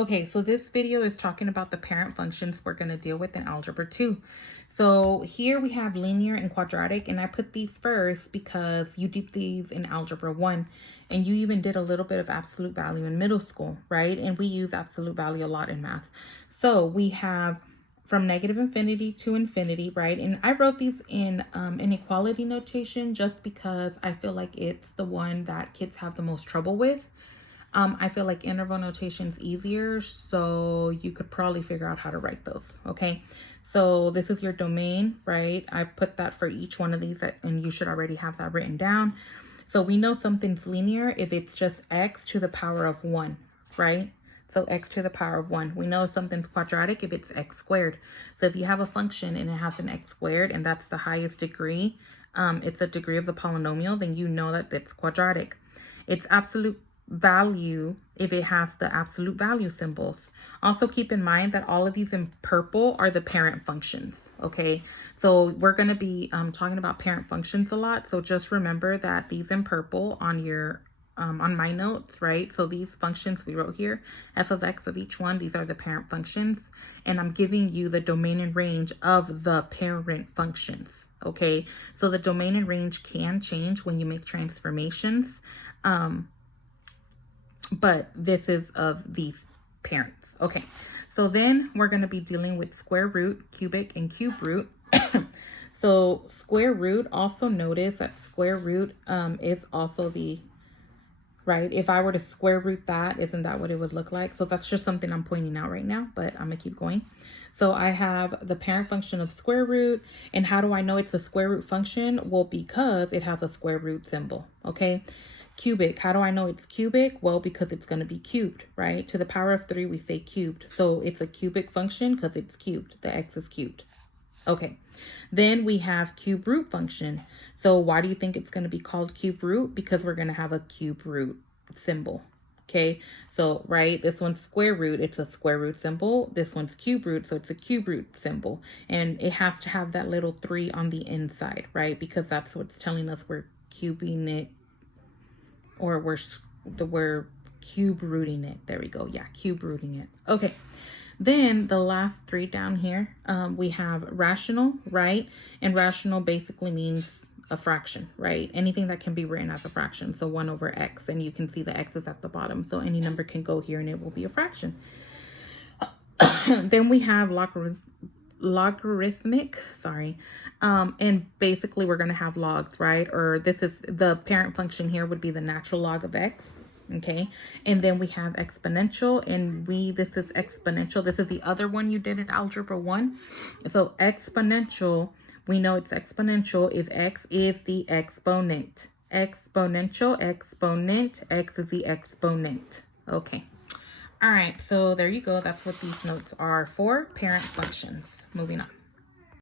Okay, so this video is talking about the parent functions we're going to deal with in Algebra 2. So here we have linear and quadratic, and I put these first because you did these in Algebra 1, and you even did a little bit of absolute value in middle school, right? And we use absolute value a lot in math. So we have from negative infinity to infinity, right? And I wrote these in inequality notation just because I feel like it's the one that kids have the most trouble with. I feel like interval notation is easier, so you could probably figure out how to write those, okay? So this is your domain, right? I put that for each one of these, and you should already have that written down. So we know something's linear if it's just x to the power of 1, right? So x to the power of 1. We know something's quadratic if it's x squared. So if you have a function and it has an x squared, and that's the highest degree, it's a degree of the polynomial, then you know that it's quadratic. It's absolute value if it has the absolute value symbols. Also keep in mind that all of these in purple are the parent functions, okay? So we're going to be talking about parent functions a lot. So just remember that these in purple on your on my notes, right? So these functions we wrote here, f of x of each one, these are the parent functions. And I'm giving you the domain and range of the parent functions, okay? So the domain and range can change when you make transformations. But this is of these parents. Okay, so then we're going to be dealing with square root, cubic, and cube root. So square root, also notice that square root is also the, right? If I were to square root that, isn't that what it would look like? So that's just something I'm pointing out right now, but I'm gonna keep going. So I have the parent function of square root. And how do I know it's a square root function? Well, because it has a square root symbol, okay? Cubic, how do I know it's cubic? Well, because it's going to be cubed, right? To the power of 3, we say cubed. So it's a cubic function because it's cubed. The x is cubed. Okay. Then we have cube root function. So why do you think it's going to be called cube root? Because we're going to have a cube root symbol. Okay. So, right, this one's square root. It's a square root symbol. This one's cube root. So it's a cube root symbol. And it has to have that little 3 on the inside, right? Because that's what's telling us we're cubing it, or we're cube rooting it. There we go. Yeah, cube rooting it. Okay. Then the last 3 down here, we have rational, right? And rational basically means a fraction, right? Anything that can be written as a fraction. So 1 over x, and you can see the x is at the bottom. So any number can go here and it will be a fraction. Then we have logarithmic, sorry, and basically we're going to have logs, right? Or this is the parent function here would be the natural log of x, okay? And then we have exponential, and this is exponential. This is the other one you did in Algebra 1. So exponential, we know it's exponential if x is the exponent. Exponential, exponent, x is the exponent. Okay. All right, so there you go. That's what these notes are for parent functions. Moving on.